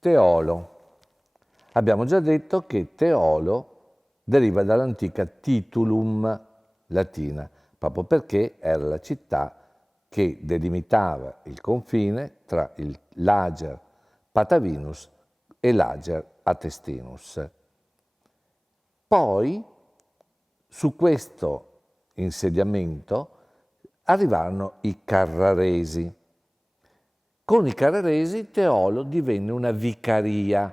Teolo. Abbiamo già detto che Teolo deriva dall'antica titulum latina, proprio perché era la città che delimitava il confine tra il Lager Patavinus e Lager Atestinus. Poi, su questo insediamento, arrivarono i Carraresi. Con i Carraresi Teolo divenne una vicaria,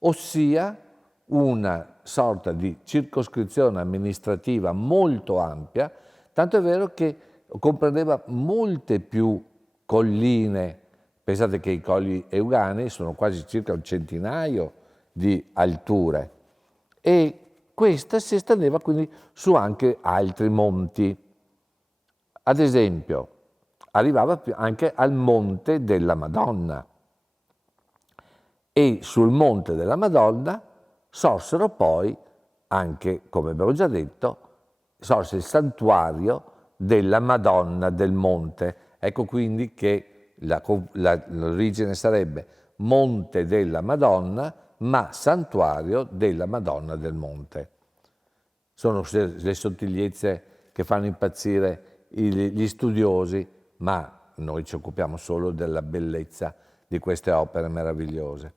ossia una sorta di circoscrizione amministrativa molto ampia, tanto è vero che comprendeva molte più colline. Pensate che i colli Euganei sono quasi circa un centinaio di alture e questa si estendeva quindi su anche altri monti. Ad esempio, arrivava anche al Monte della Madonna e sul Monte della Madonna sorsero poi anche, come abbiamo già detto, sorse il santuario della Madonna del Monte. Ecco quindi che l'origine sarebbe Monte della Madonna, ma santuario della Madonna del Monte. Sono le sottigliezze che fanno impazzire gli studiosi, ma noi ci occupiamo solo della bellezza di queste opere meravigliose.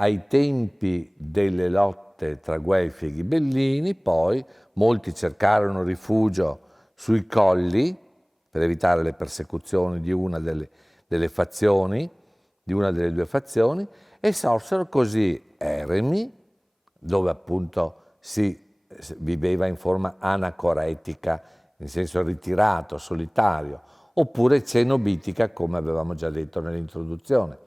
Ai tempi delle lotte tra Guelfi e Ghibellini, poi, molti cercarono rifugio sui colli per evitare le persecuzioni di una delle fazioni, di una delle due fazioni, e sorsero così eremi, dove appunto si viveva in forma anacoretica, in senso ritirato, solitario, oppure cenobitica, come avevamo già detto nell'introduzione.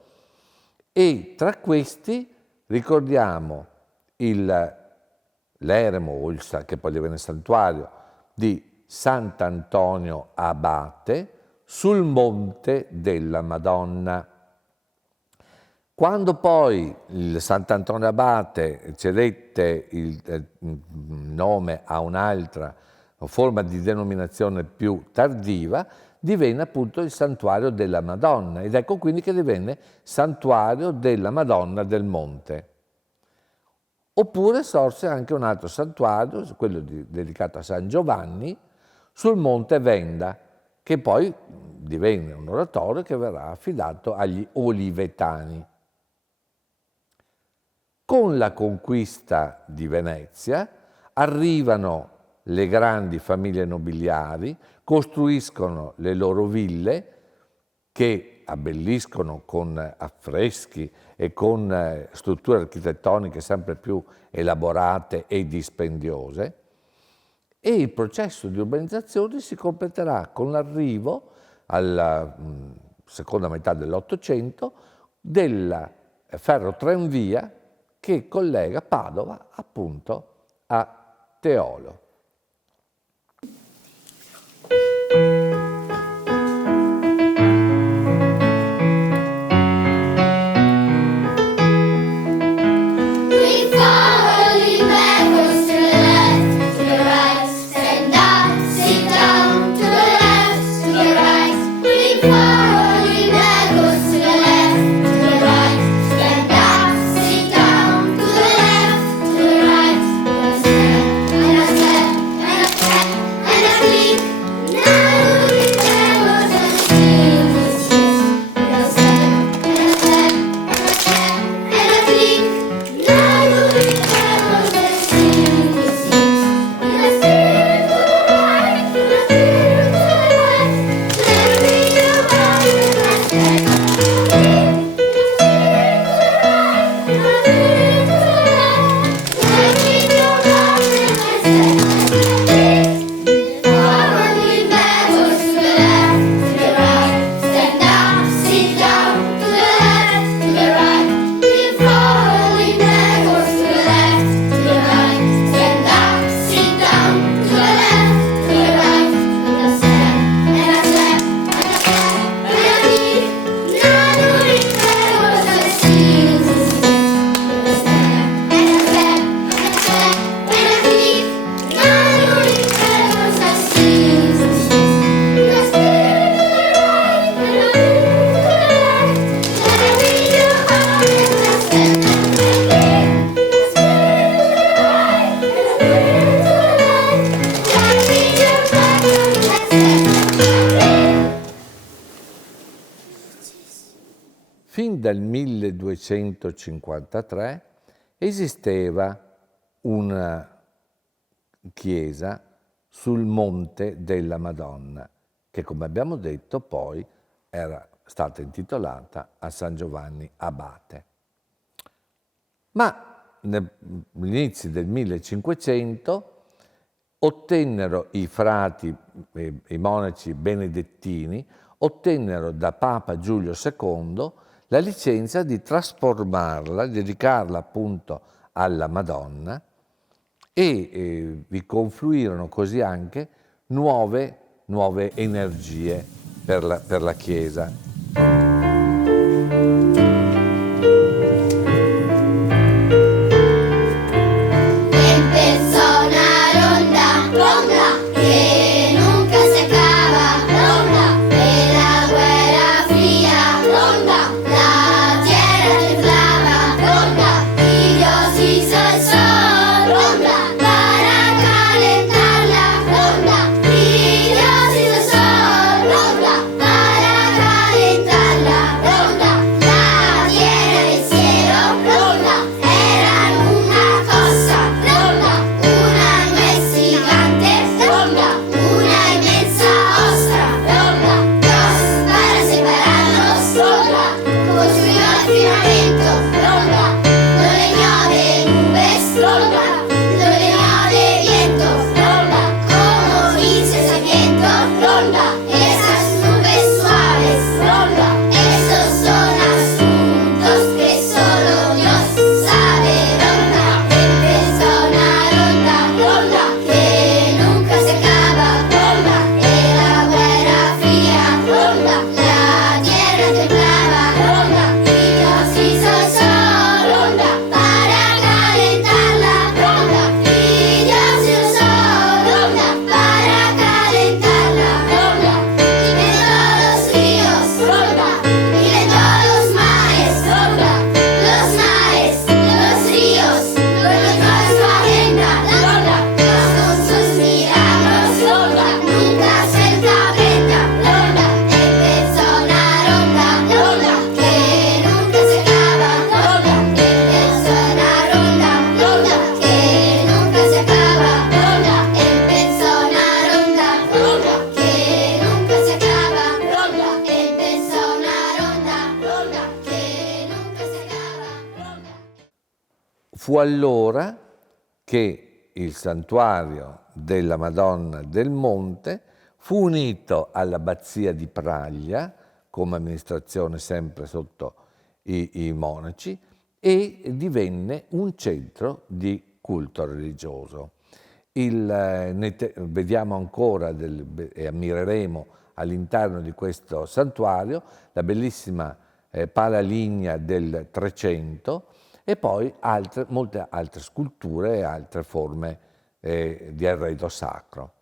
E tra questi ricordiamo l'eremo, che poi divenne santuario, di Sant'Antonio Abate sul Monte della Madonna. Quando poi il Sant'Antonio Abate cedette il nome a un'altra forma di denominazione più tardiva, divenne appunto il santuario della Madonna, ed ecco quindi che divenne santuario della Madonna del Monte. Oppure sorse anche un altro santuario, quello dedicato a San Giovanni, sul Monte Venda, che poi divenne un oratorio che verrà affidato agli Olivetani. Con la conquista di Venezia arrivano le grandi famiglie nobiliari, costruiscono le loro ville che abbelliscono con affreschi e con strutture architettoniche sempre più elaborate e dispendiose, e il processo di urbanizzazione si completerà con l'arrivo, alla seconda metà dell'Ottocento, della ferro-tranvia che collega Padova appunto a Teolo. Fin dal 1253 esisteva una chiesa sul Monte della Madonna, che come abbiamo detto poi era stata intitolata a San Giovanni Abate. Ma all'inizio del 1500 ottennero i frati, i monaci benedettini, ottennero da Papa Giulio II la licenza di trasformarla, dedicarla appunto alla Madonna, e vi confluirono così anche nuove energie per la Chiesa. Fu allora che il santuario della Madonna del Monte fu unito all'abbazia di Praglia, come amministrazione sempre sotto i monaci, e divenne un centro di culto religioso. Vediamo ancora e ammireremo all'interno di questo santuario la bellissima pala lignea del 300 e poi molte altre sculture e altre forme di arredo sacro.